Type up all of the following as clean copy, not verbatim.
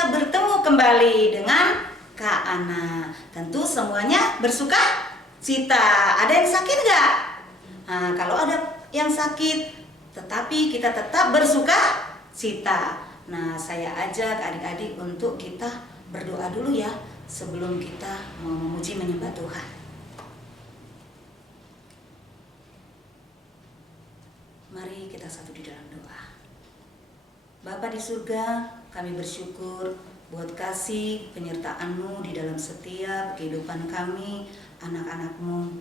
kita bertemu kembali dengan Kak Ana. Tentu semuanya bersuka cita. Ada yang sakit nggak? Nah, kalau ada yang sakit, tetapi kita tetap bersuka cita. Nah, saya ajak adik-adik untuk kita berdoa dulu ya sebelum kita mau memuji menyembah Tuhan. Mari kita satu di dalam doa. Bapa di surga, kami bersyukur buat kasih penyertaan-Mu di dalam setiap kehidupan kami, anak-anak-Mu.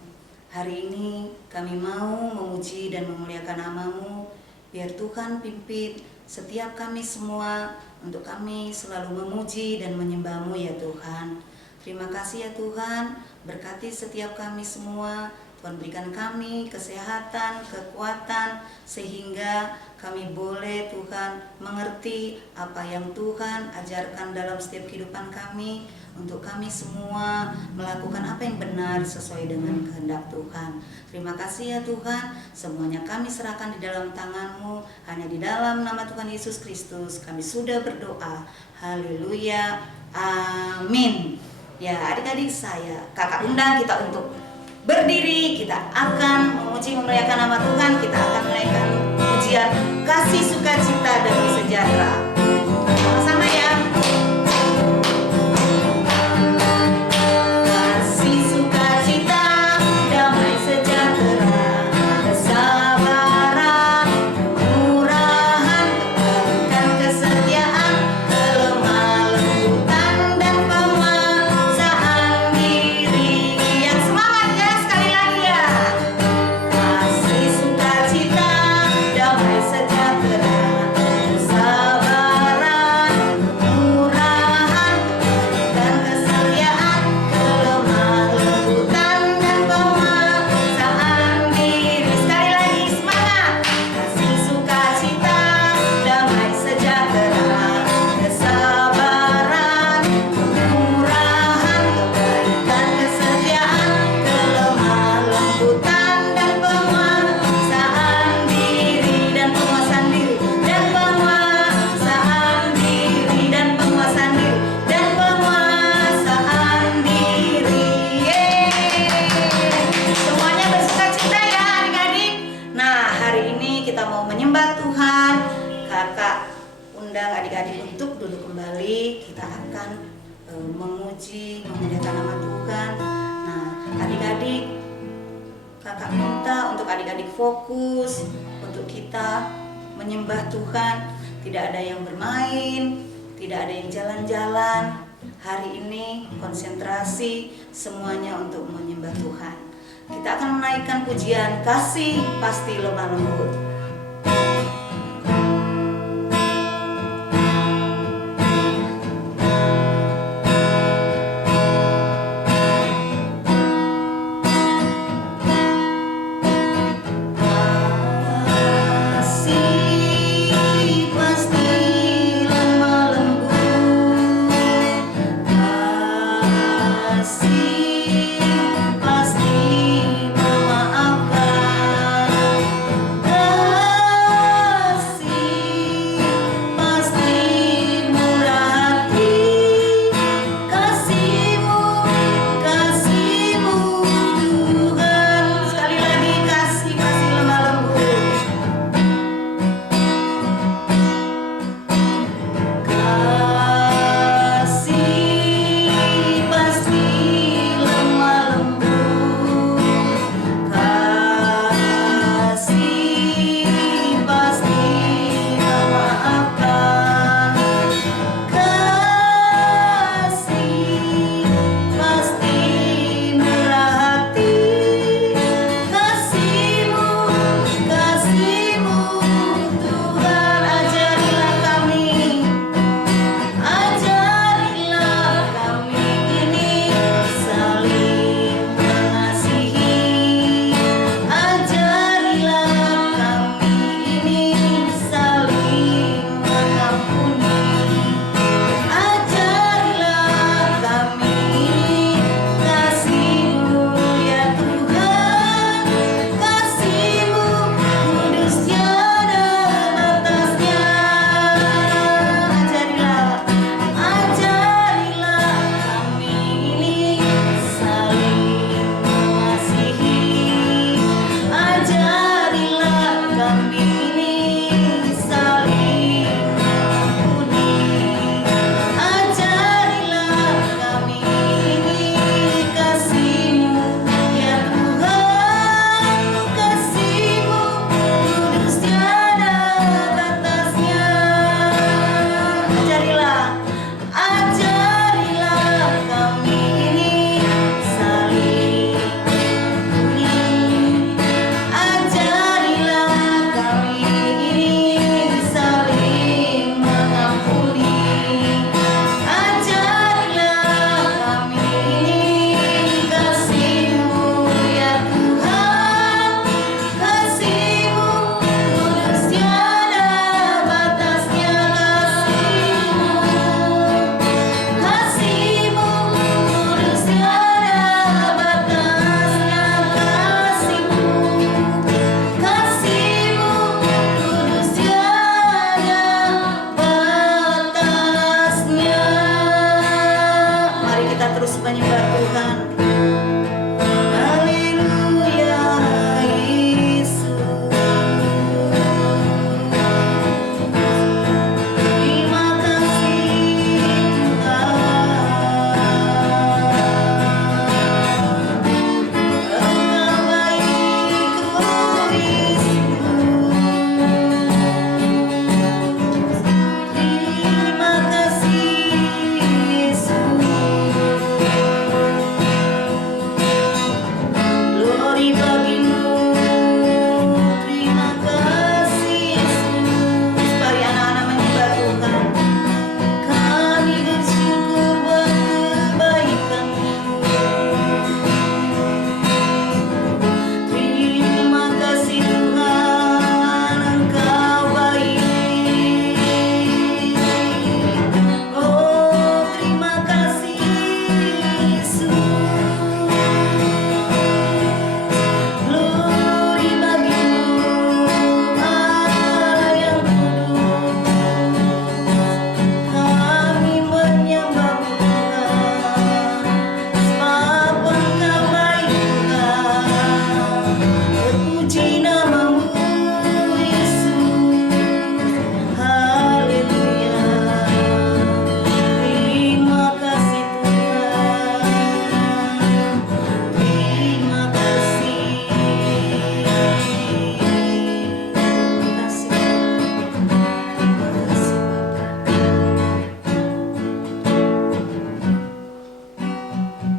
Hari ini kami mau memuji dan memuliakan nama-Mu. Biar Tuhan pimpin setiap kami semua untuk kami selalu memuji dan menyembah-Mu ya Tuhan. Terima kasih ya Tuhan, berkati setiap kami semua. Tuhan berikan kami kesehatan, kekuatan, sehingga kami boleh Tuhan mengerti apa yang Tuhan ajarkan dalam setiap kehidupan kami, untuk kami semua melakukan apa yang benar sesuai dengan kehendak Tuhan. Terima kasih ya Tuhan, semuanya kami serahkan di dalam tangan-Mu, hanya di dalam nama Tuhan Yesus Kristus kami sudah berdoa. Haleluya, amin. Ya adik-adik, saya kakak undang kita untuk berdiri, kita akan memuji memuliakan nama Tuhan. Kita akan menaikkan pujian kasih, sukacita, damai sejahtera. Sama-sama ya. Kasih, sukacita, damai sejahtera, kesabaran, kemurahan, kebaikan, kesetiaan, kelemah lembutan, dan penguasaan diri. Yang semangat ya, sekali lagi ya. Kasih, sukacita, damai sejahtera, kesabaran, kemurahan, kebaikan, kesetiaan, kelemah lembutan, dan penguasaan diri. Sekali lagi semangat. Kasih, sukacita, damai sejahtera, kesabaran, kemurahan, kebaikan, kesetiaan, kelemah lembutan, dan penguasaan diri. Dan penguasaan diri, dan penguasaan diri, dan penguasaan diri, dan penguasaan diri. Yeay. Semuanya bersuka cita ya adik-adik. Nah, hari ini kita mau menyembah Tuhan. Kakak undang adik-adik untuk duduk kembali. Kita akan memuji, memuliakan nama Tuhan. Nah, adik-adik, kakak minta untuk adik-adik fokus untuk kita menyembah Tuhan. Tidak ada yang bermain, tidak ada yang jalan-jalan. Hari ini konsentrasi semuanya untuk menyembah Tuhan. Kita akan menaikkan pujian kasih pasti lemah lembut. Kasih pasti lemah lembut, kasih pasti memaafkan. terus menyembah Tuhan. Haleluya Yesus. Terima kasih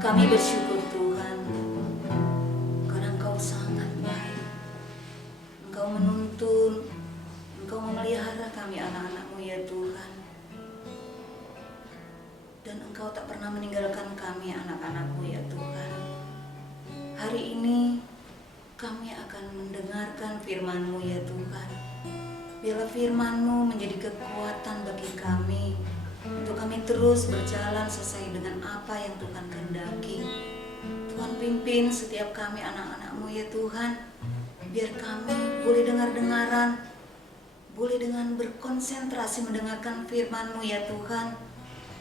Kami bersyukur Tuhan, karena Engkau sangat baik. Engkau menuntun, Engkau memelihara kami anak-anak-Mu ya Tuhan. Dan Engkau tak pernah meninggalkan kami anak-anak-Mu ya Tuhan. Hari ini kami akan mendengarkan firman-Mu ya Tuhan. Biarlah firman-Mu menjadi kekuatan bagi kami, untuk kami terus berjalan sesuai dengan apa yang Tuhan kehendaki. Tuhan pimpin setiap kami anak-anak-Mu ya Tuhan. Biar kami boleh dengar-dengaran, boleh dengan berkonsentrasi mendengarkan firman-Mu ya Tuhan.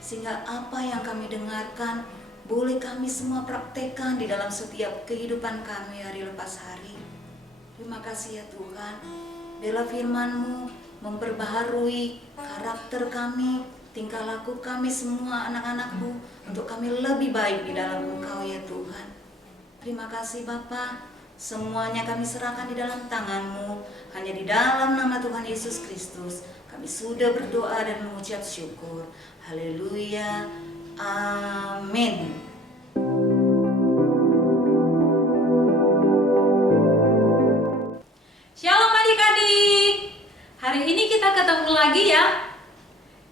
Sehingga apa yang kami dengarkan boleh kami semua praktekkan di dalam setiap kehidupan kami hari lepas hari. Terima kasih ya Tuhan. Biarlah firman-Mu memperbaharui karakter kami, tingkah laku kami semua anak-anak-Mu, untuk kami lebih baik di dalam Engkau ya Tuhan. Terima kasih Bapa, semuanya kami serahkan di dalam tangan-Mu. Hanya di dalam nama Tuhan Yesus Kristus kami sudah berdoa dan mengucap syukur. Haleluya, amin. Shalom adik-adik. Hari ini kita ketemu lagi ya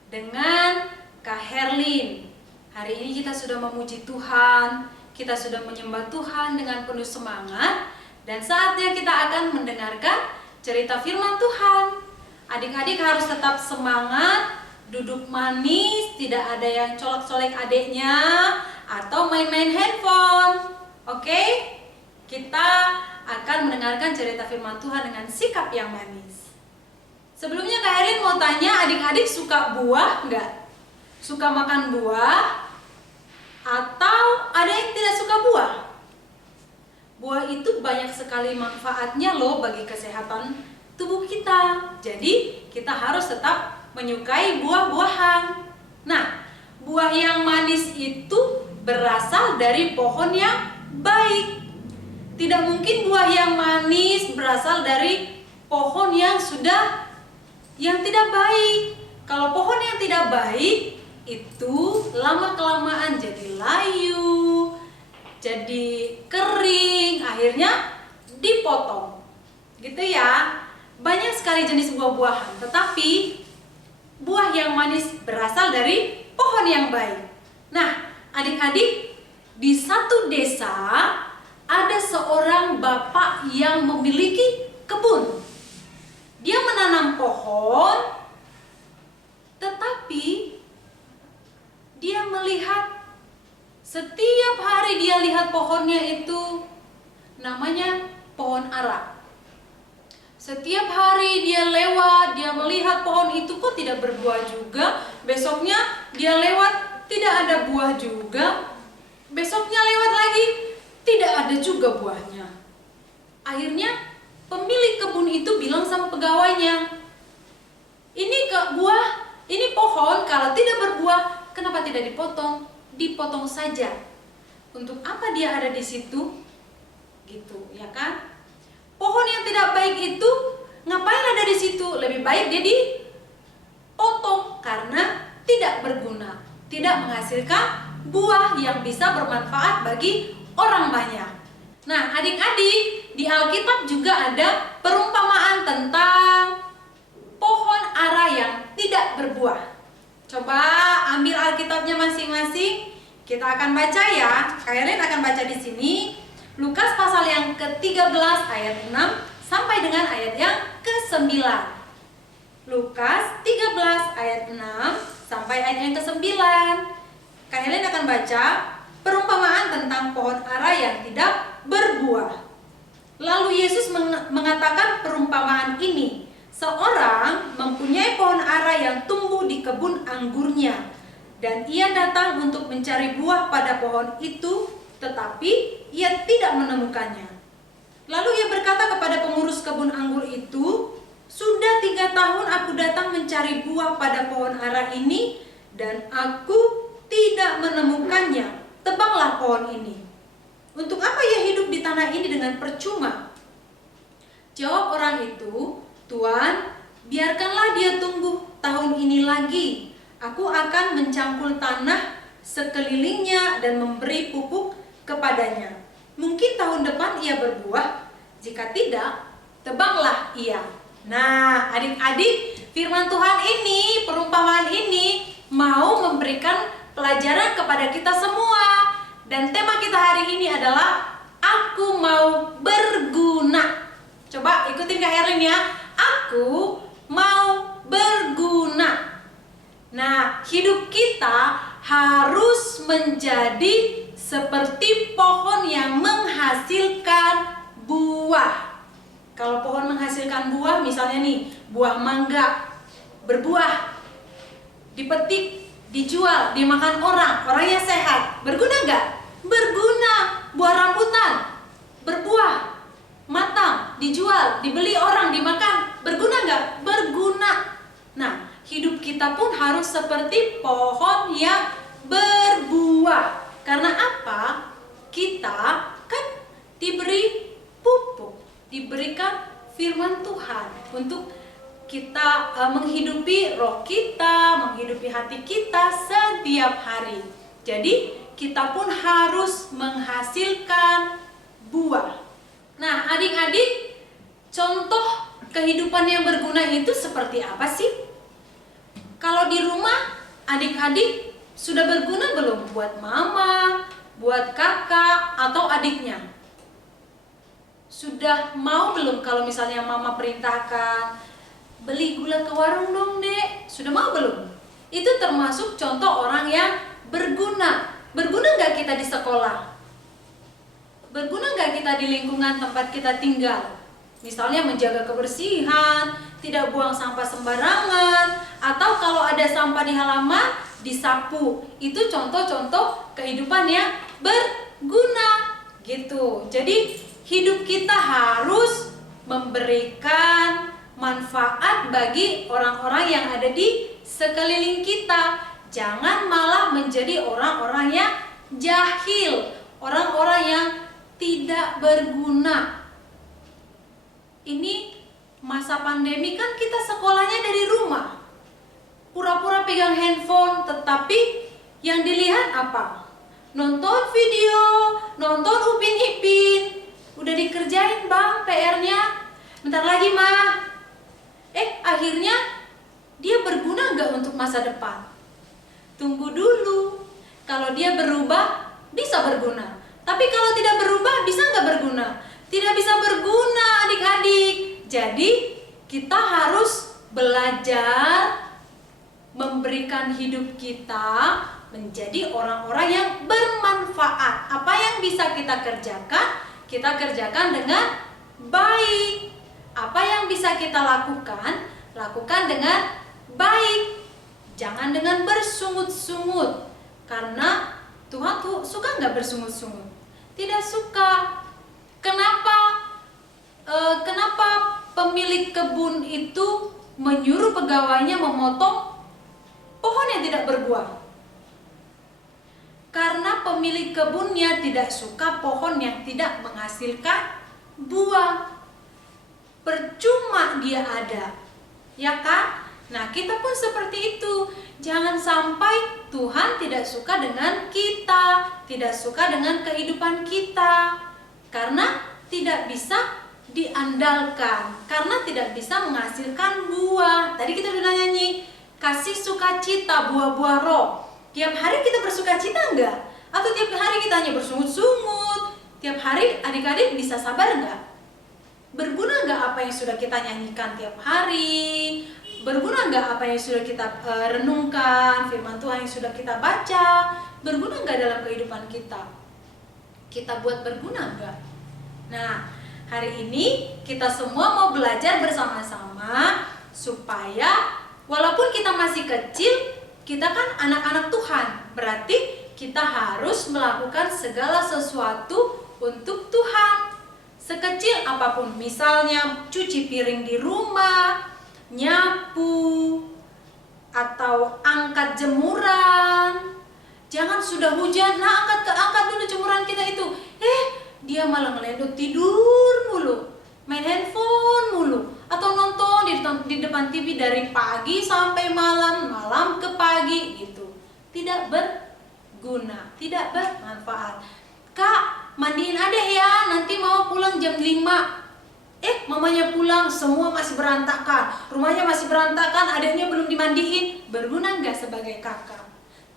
dengan Kak Herlin. Hari ini kita sudah memuji Tuhan, kita sudah menyembah Tuhan dengan penuh semangat, dan saatnya kita akan mendengarkan cerita firman Tuhan. Adik-adik harus tetap semangat, duduk manis, tidak ada yang colek-colek adiknya atau main-main handphone. Oke? Kita akan mendengarkan cerita firman Tuhan dengan sikap yang manis. Sebelumnya Kak Herlin mau tanya, adik-adik suka buah enggak? Suka makan buah? Atau ada yang tidak suka buah? Buah itu banyak sekali manfaatnya loh bagi kesehatan tubuh kita. Jadi kita harus tetap menyukai buah-buahan. Nah, buah yang manis itu berasal dari pohon yang baik. Tidak mungkin buah yang manis berasal dari pohon yang tidak baik. Kalau pohon yang tidak baik itu lama-kelamaan jadi layu, jadi kering, akhirnya dipotong. Gitu ya. Banyak sekali jenis buah-buahan, tetapi buah yang manis berasal dari pohon yang baik. Nah, adik-adik, di satu desa ada seorang bapak yang memiliki kebun. Dia menanam pohon, tetapi dia melihat setiap hari dia lihat pohonnya itu namanya pohon ara. Setiap hari dia lewat, dia melihat pohon itu kok tidak berbuah juga. Besoknya dia lewat, tidak ada buah juga. Besoknya lewat lagi, tidak ada juga buahnya. Akhirnya pemilik kebun itu bilang sama pegawainya, ini pohon kalau tidak berbuah, kenapa tidak dipotong? Dipotong saja. Untuk apa dia ada di situ? Gitu, ya kan? Pohon yang tidak baik itu ngapain ada di situ? Lebih baik dia dipotong karena tidak berguna, tidak menghasilkan buah yang bisa bermanfaat bagi orang banyak. Nah, adik-adik, di Alkitab juga ada perumpamaan tentang pohon ara yang tidak berbuah. Coba ambil Alkitabnya masing-masing. Kita akan baca ya. Kalian akan baca di sini Lukas pasal yang ke-13 ayat 6 sampai dengan ayat yang ke-9. Lukas 13 ayat 6 sampai ayat yang ke-9. Kalian akan baca perumpamaan tentang pohon ara yang tidak berbuah. Lalu Yesus mengatakan perumpamaan ini. Seorang mempunyai pohon ara yang tumbuh di kebun anggurnya, dan ia datang untuk mencari buah pada pohon itu, tetapi ia tidak menemukannya. Lalu ia berkata kepada pengurus kebun anggur itu, "Sudah 3 tahun aku datang mencari buah pada pohon ara ini, dan aku tidak menemukannya. Tebanglah pohon ini. Untuk apa ia hidup di tanah ini dengan percuma?" Jawab orang itu, "Tuan, biarkanlah dia tumbuh tahun ini lagi. Aku akan mencangkul tanah sekelilingnya dan memberi pupuk kepadanya. Mungkin tahun depan ia berbuah. Jika tidak, tebanglah ia." Nah, adik-adik, firman Tuhan ini, perumpamaan ini mau memberikan pelajaran kepada kita semua. Dan tema kita hari ini adalah aku mau berguna. Coba ikutin Kak Erlin ya. Aku mau berguna. Nah, hidup kita harus menjadi seperti pohon yang menghasilkan buah. Kalau pohon menghasilkan buah, misalnya nih, buah mangga berbuah, dipetik, dijual, dimakan orang, orangnya sehat, berguna nggak? Berguna. Buah rambutan berbuah, matang, dijual, dibeli orang, dimakan, berguna nggak? Berguna. Nah, hidup kita pun harus seperti pohon yang berbuah. Karena apa? Kita kan diberi pupuk, diberikan firman Tuhan untuk kita menghidupi roh kita, menghidupi hati kita setiap hari. Jadi kita pun harus menghasilkan buah. Nah, adik-adik, contoh kehidupan yang berguna itu seperti apa sih? Kalau di rumah, adik-adik sudah berguna belum buat mama, buat kakak, atau adiknya? Sudah mau belum kalau misalnya mama perintahkan, "Beli gula ke warung dong, Dek"? Sudah mau belum? Itu termasuk contoh orang yang berguna. Berguna nggak kita di sekolah? Berguna nggak kita di lingkungan tempat kita tinggal? Misalnya menjaga kebersihan, tidak buang sampah sembarangan, atau kalau ada sampah di halaman, disapu. Itu contoh-contoh kehidupan yang berguna gitu. Jadi hidup kita harus memberikan manfaat bagi orang-orang yang ada di sekeliling kita. Jangan malah menjadi orang-orang yang jahil, orang-orang yang tidak berguna. Ini masa pandemi kan kita sekolahnya dari rumah. Pura-pura pegang handphone, tetapi yang dilihat apa? Nonton video, nonton Upin Ipin. Udah dikerjain bang PR-nya, bentar lagi mah. Akhirnya dia berguna nggak untuk masa depan? Tunggu dulu. Kalau dia berubah, bisa berguna. Tapi kalau tidak berubah, bisa nggak berguna? Tidak bisa berguna, adik-adik. Jadi kita harus belajar memberikan hidup kita menjadi orang-orang yang bermanfaat. Apa yang bisa kita kerjakan dengan baik. Apa yang bisa kita lakukan dengan baik. Jangan dengan bersungut-sungut. Karena Tuhan tuh suka nggak bersungut-sungut? Tidak suka. Kenapa? Kenapa pemilik kebun itu menyuruh pegawainya memotong pohon yang tidak berbuah? Karena pemilik kebunnya tidak suka pohon yang tidak menghasilkan buah. Percuma dia ada, ya kan? Nah, kita pun seperti itu. Jangan sampai Tuhan tidak suka dengan kita, tidak suka dengan kehidupan kita, karena tidak bisa diandalkan, karena tidak bisa menghasilkan buah. Tadi kita sudah nyanyi, kasih sukacita buah-buah roh. Tiap hari kita bersukacita enggak? Atau tiap hari kita hanya bersungut-sungut? Tiap hari adik-adik bisa sabar enggak? Berguna enggak apa yang sudah kita nyanyikan tiap hari? Berguna enggak apa yang sudah kita renungkan? Firman Tuhan yang sudah kita baca? Berguna enggak dalam kehidupan kita? Kita buat berguna enggak? Nah, hari ini kita semua mau belajar bersama-sama supaya walaupun kita masih kecil, kita kan anak-anak Tuhan. Berarti kita harus melakukan segala sesuatu untuk Tuhan. Sekecil apapun, misalnya cuci piring di rumah, nyapu, atau angkat jemuran. Jangan sudah hujan, nah angkat dulu jemuran kita itu. Dia malah ngelendut tidur mulu, main handphone mulu, atau nonton di depan TV dari pagi sampai malam, malam ke pagi gitu. Tidak berguna, tidak bermanfaat. Kak, mandiin adek ya, nanti mau pulang jam 5. Mamanya pulang, semua masih berantakan, rumahnya masih berantakan, adiknya belum dimandiin. Berguna nggak sebagai kakak?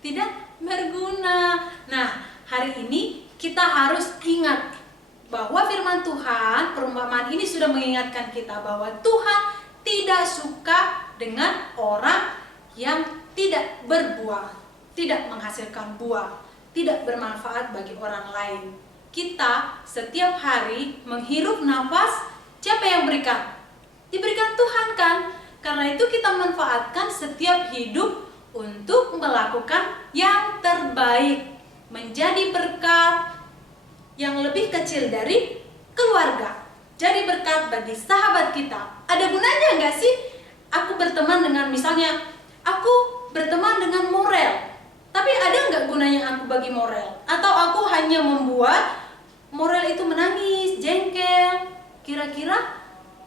Tidak berguna. Nah, hari ini kita harus ingat bahwa firman Tuhan, perumpamaan ini sudah mengingatkan kita bahwa Tuhan tidak suka dengan orang yang tidak berbuah, tidak menghasilkan buah, tidak bermanfaat bagi orang lain. Kita setiap hari menghirup nafas, siapa yang berikan? Diberikan Tuhan kan? Karena itu kita manfaatkan setiap hidup untuk melakukan yang terbaik, menjadi berkat yang lebih kecil dari keluarga, jadi berkat bagi sahabat kita. Ada gunanya nggak sih aku berteman dengan, misalnya aku berteman dengan Morel, tapi ada nggak gunanya aku bagi Morel? Atau aku hanya membuat Morel itu menangis, jengkel? Kira-kira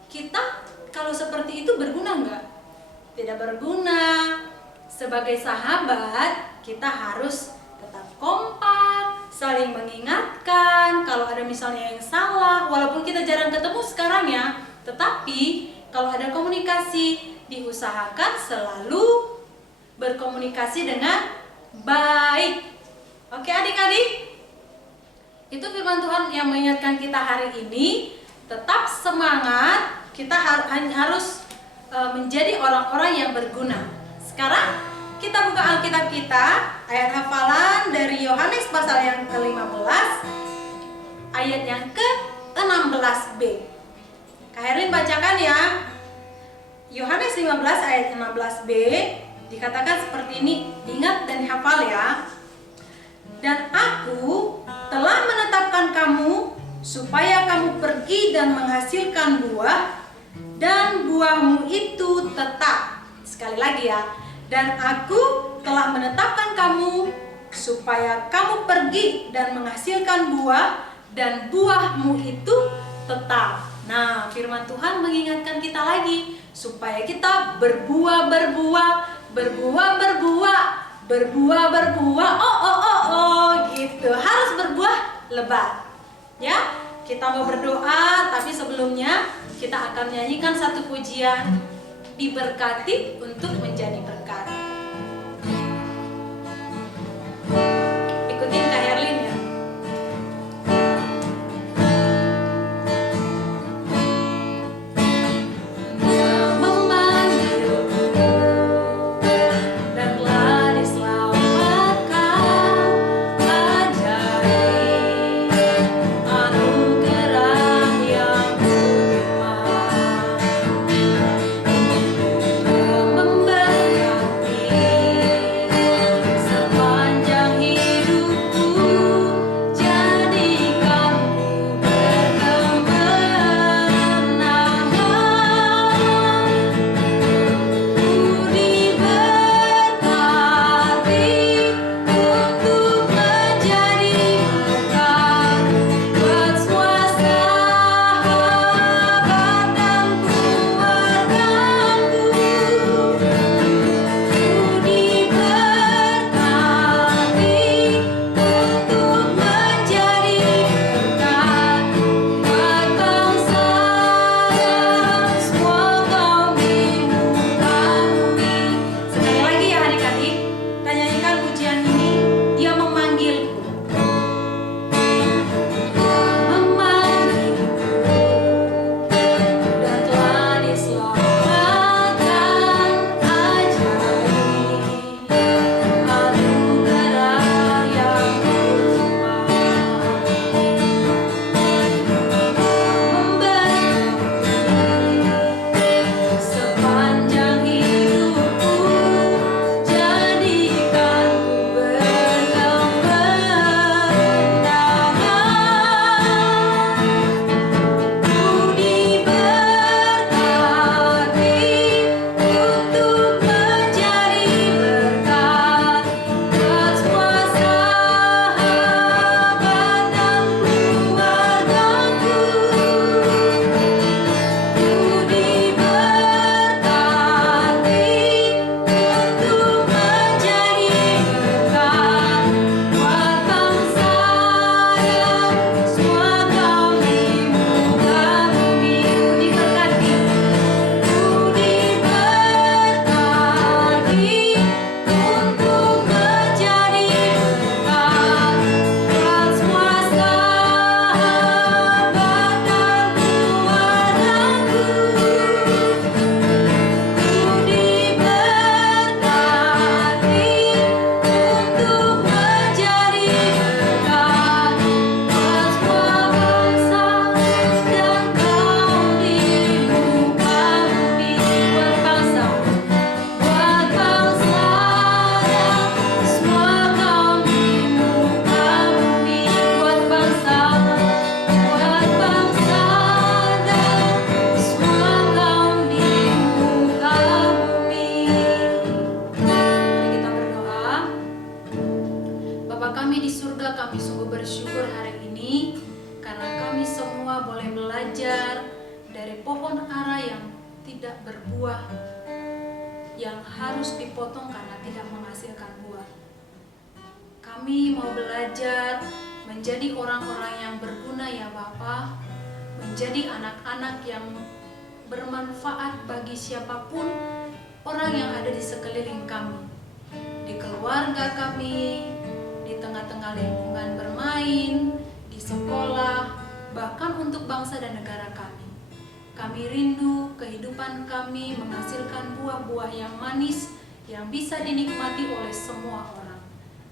kita kalau seperti itu berguna nggak? Tidak berguna. Sebagai sahabat, kita harus tetap kompak, saling mengingatkan kalau ada misalnya yang salah, walaupun kita jarang ketemu sekarang ya, tetapi kalau ada komunikasi, diusahakan selalu berkomunikasi dengan baik. Oke adik-adik, itu firman Tuhan yang mengingatkan kita hari ini. Tetap semangat, kita harus menjadi orang-orang yang berguna. Sekarang kita buka Alkitab kita, ayat hafalan dari Yohanes pasal yang ke-15, ayat yang ke-16b. Kak Herlin bacakan ya. Yohanes 15 ayat 16b dikatakan seperti ini, ingat dan hafal ya. Dan aku telah menetapkan kamu supaya kamu pergi dan menghasilkan buah, dan buahmu itu tetap. Sekali lagi ya. Dan aku telah menetapkan kamu supaya kamu pergi dan menghasilkan buah, dan buahmu itu tetap. Nah, firman Tuhan mengingatkan kita lagi supaya kita berbuah. Gitu. Harus berbuah lebat. Ya, kita mau berdoa, tapi sebelumnya kita akan menyanyikan satu pujian, diberkati untuk menjadi berkat. Ikutin Kak Herlin ya. Memberi Bapa kami di surga, kami sungguh bersyukur hari ini karena kami semua boleh belajar dari pohon ara yang tidak berbuah, yang harus dipotong karena tidak menghasilkan buah. Kami mau belajar menjadi orang-orang yang berguna ya Bapa, menjadi anak-anak yang bermanfaat bagi siapapun orang yang ada di sekeliling kami, di keluarga kami, di tengah-tengah lingkungan bermain, di sekolah, bahkan untuk bangsa dan negara kami. Kami rindu kehidupan kami menghasilkan buah-buah yang manis yang bisa dinikmati oleh semua orang.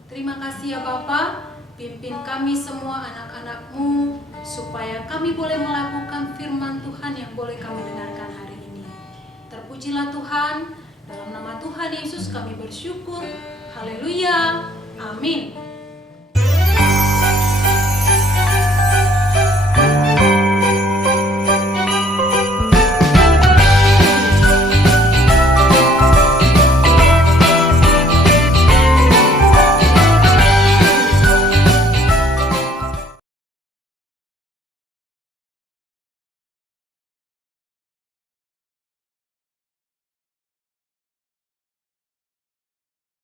Terima kasih ya Bapa, pimpin kami semua anak-anak-Mu supaya kami boleh melakukan firman Tuhan yang boleh kami dengarkan hari ini. Terpujilah Tuhan, dalam nama Tuhan Yesus kami bersyukur. Haleluya. Amin.